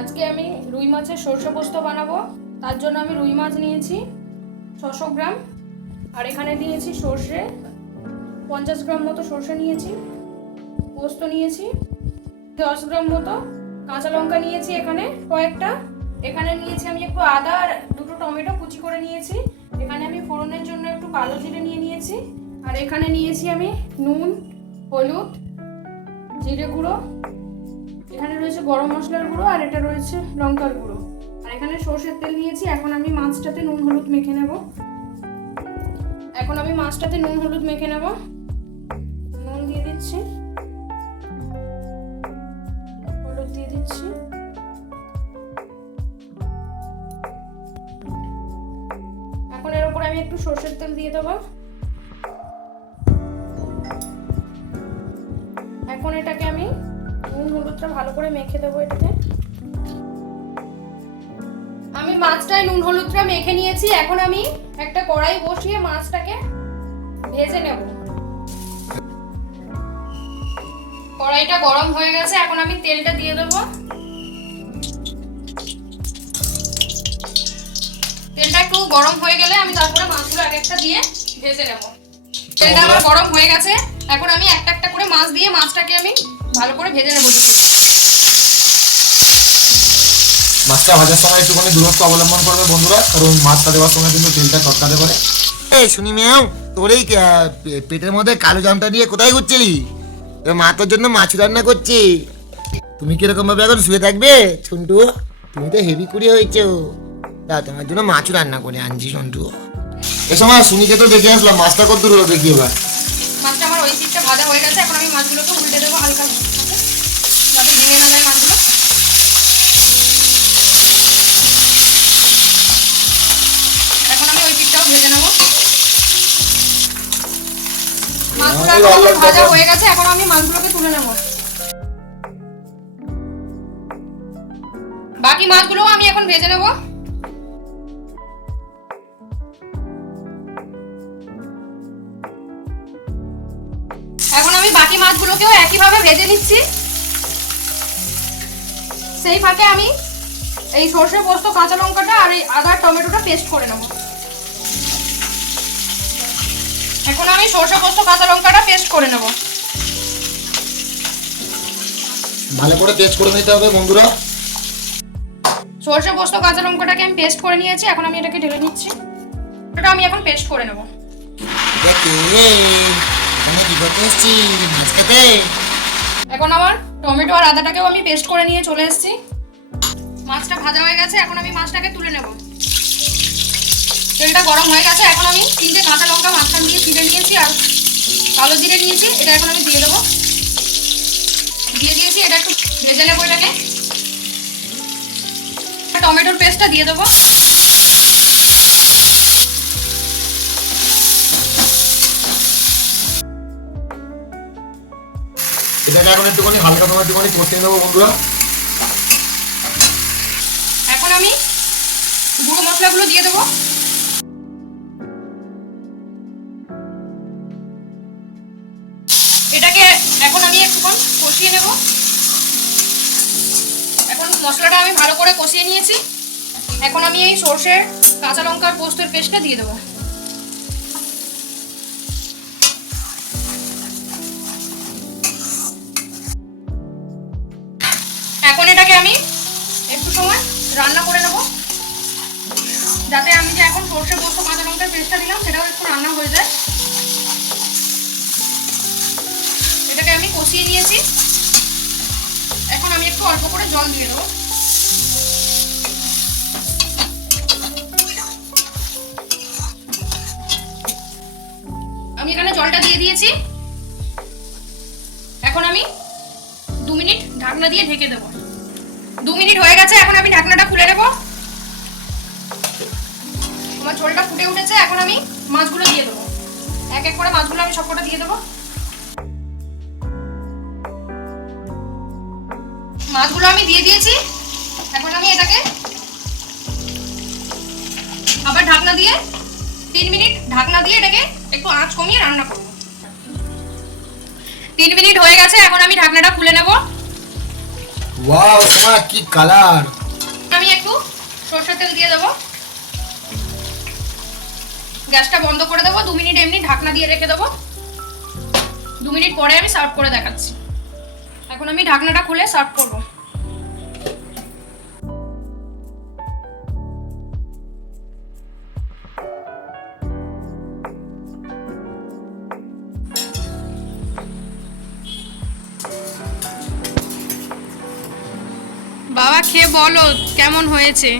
আজকে আমি রুই মাছের সরষে পোস্ত বানাবো। তার জন্য আমি রুই মাছ নিয়েছি 600 গ্রাম, আর এখানে নিয়েছি সরষে 50 গ্রাম মতো সরষে নিয়েছি, পোস্ত নিয়েছি 10 গ্রাম মতো, কাঁচা লঙ্কা নিয়েছি এখানে কয়েকটা, এখানে নিয়েছি আমি একটু আদা আর দুটো টমেটো কুচি করে নিয়েছি, এখানে আমি ফোড়নের জন্য একটু কালো জিরে নিয়ে নিয়েছি, আর এখানে নিয়েছি আমি নুন, হলুদ, জিরে গুঁড়ো, এখানে রয়েছে গরম মশলার গুঁড়ো, আর এটা রয়েছে লঙ্কার গুঁড়ো, আর এখানে সরষের তেল নিয়েছি। এখন আমি মাছটাতে নুন হলুদ মেখে নেব। নুন দিয়ে দিচ্ছি, হলুদ দিয়ে দিচ্ছি, এখন এর উপর আমি একটু সরষের তেল দিয়ে দেবো। এখন এটাকে আমি নুন হলুদটা ভালো করে মেখে দেবো। এটাতে আমি মাছটায় নুন হলুদটা মেখে নিয়েছি। এখন আমি একটা কড়াই বসিয়ে মাছটাকে ভেজে নেব। কড়াইটা গরম হয়ে গেছে, এখন আমি তেলটা দিয়ে দেবো। তেলটা একটু গরম হয়ে গেলে আমি তারপরে মাছগুলো এক একটা দিয়ে ভেজে নেব। তেলটা আমার গরম হয়ে গেছে, এখন আমি একটা একটা করে মাছ দিয়ে মাছটাকে আমি ভালো করে ভেজে নেব। মাছটা ভাজার সময় একটুখানি দূরত্ব অবলম্বন করবে বন্ধুরা, কারণ মাছটা দেওয়ার সময় কিন্তু তেলটা টটকাতে পারে। এই শুনি ম্যাম, তোর এই পেটের মধ্যে কালো জামটা নিয়ে কোথায় ঘুরছিলি? মা তোর জন্য মাছ রান্না করছি। তুমি কিরকম ভাবে এখন শুয়ে থাকবে ছন্টু? তুমি তো হেভি কুড়ি হয়েছো। তা তোমার জন্য মাছ রান্না করে আনছি সন্টু। এ সময় সুনিকে তো দেখে আসলাম, মাছটা কত দূর হলো দেখি এবার। মাছটা আমার ওই দিকটা ভাজা হয়ে গেছে, এখন আমি মাছগুলোকে উল্টে দেবো হালকা যাতে ভেঙে না যায় মাছগুলো। এখন আমি ওই দিকটাও ভেজে নেবো। মাছগুলো এখন আমার ভাজা হয়ে গেছে, এখন আমি মাছগুলোকে তুলে নেব। বাকি মাছগুলোও আমি এখন ভেজে নেব। এখন আমি বাকি মাছগুলোকেও একইভাবে ভেজে নিচ্ছি। সেই ফাঁকে আমি এই সরষে পোস্ত কাঁচা লঙ্কাটা আর এই আদা টমেটোটা পেস্ট করে নেব। এখন আমি সরষে পোস্ত কাঁচা লঙ্কাটা পেস্ট করে নেব। ভালো করে পেস্ট করে নিতে হবে বন্ধুরা। সরষে পোস্ত কাঁচা লঙ্কাটাকে আমি পেস্ট করে নিয়েছি, এখন আমি এটাকে ঢেলে নিচ্ছি। এটা আমি এখন পেস্ট করে নেব। আমি কি করতে এসছি? মাছ খেতে। এখন আমার টমেটো আর আদাটাকেও আমি পেস্ট করে নিয়ে চলে এসেছি। মাছটা ভাজা হয়ে গেছে, এখন আমি মাছটাকে তুলে নেব। তেলটা গরম হয়ে গেছে, এখন আমি 3টে কাঁচা লঙ্কা মাঝখান দিয়ে ছিঁড়ে নিয়েছি আর কালো জিরে নিয়েছি, এটা এখন আমি দিয়ে দেবো। দিয়ে দিয়েছি, এটা একটু ভেজে নেবো। এটাকে টমেটোর পেস্টটা দিয়ে দেবো। এটাকে এখন একটুখানি হালকা সময় একটুখানি কষিয়ে নেবো বন্ধুরা। এখন আমি গুঁড়ো মশলাগুলো দিয়ে দেবো। এটাকে এখন আমি একটুক্ষণ কষিয়ে নেব। এখন মশলাটা আমি ভালো করে কষিয়ে নিয়েছি, এখন আমি এই সরষে কাঁচা লঙ্কার পোস্তের পেস্টটা দিয়ে দেবো। এখন এটাকে আমি একটু সময় রান্না করে নেব, যাতে আমি যে এখন সরষে পোস্ত কাঁচা লঙ্কার পেস্টটা দিলাম সেটাও একটু রান্না হয়ে যায়। এটাকে আমি কষিয়ে নিয়েছি, এখন আমি একটু অল্প করে জল দিয়ে দেবো। আমি এখানে জলটা দিয়ে দিয়েছি। এখন আমি 2 মিনিট ঢাকনা দিয়ে ঢেকে দেবো। 2 মিনিট হয়ে গেছে, এখন আমি ঢাকনাটা খুলে নেব। আমার ঝোলটা ফুটে উঠেছে, এখন আমি মাছগুলো দিয়ে দেবো। এক এক করে মাছগুলো আমি সবকটা দিয়ে দেবো। মাছগুলো আমি দিয়ে দিয়েছি, এখন আমি এটাকে আবার ঢাকনা দিয়ে 3 মিনিট ঢাকনা দিয়ে এটাকে একটু আঁচ কমিয়ে রান্না করব। 3 মিনিট হয়ে গেছে, এখন আমি ঢাকনাটা খুলে নেব। ওয়াও মা কি কালার! আমি একটু সরষের তেল দিয়ে দেবো, গ্যাসটা বন্ধ করে দেবো, 2 মিনিট এমনি ঢাকনা দিয়ে রেখে দেবো। 2 মিনিট পরে আমি সার্ভ করে দেখাচ্ছি। এখন আমি ঢাকনাটা খুলে সার্ভ করব। বাবা খেয়ে বলো কেমন হয়েছে।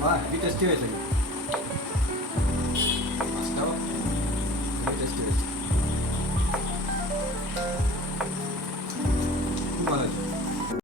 বাহ, হেভি টেস্টি হয়েছে। মাছটাও হেভি টেস্টি হয়েছে।